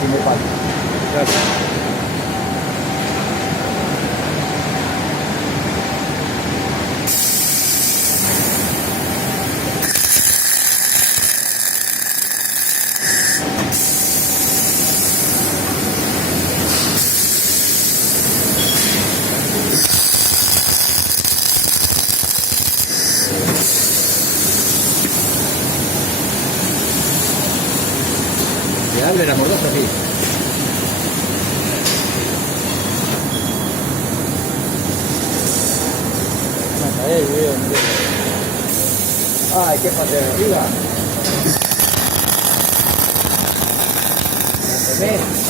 sin de palo. Claro. Le abre la mordaza así. Ay, qué parte de arriba. ¿La tenés?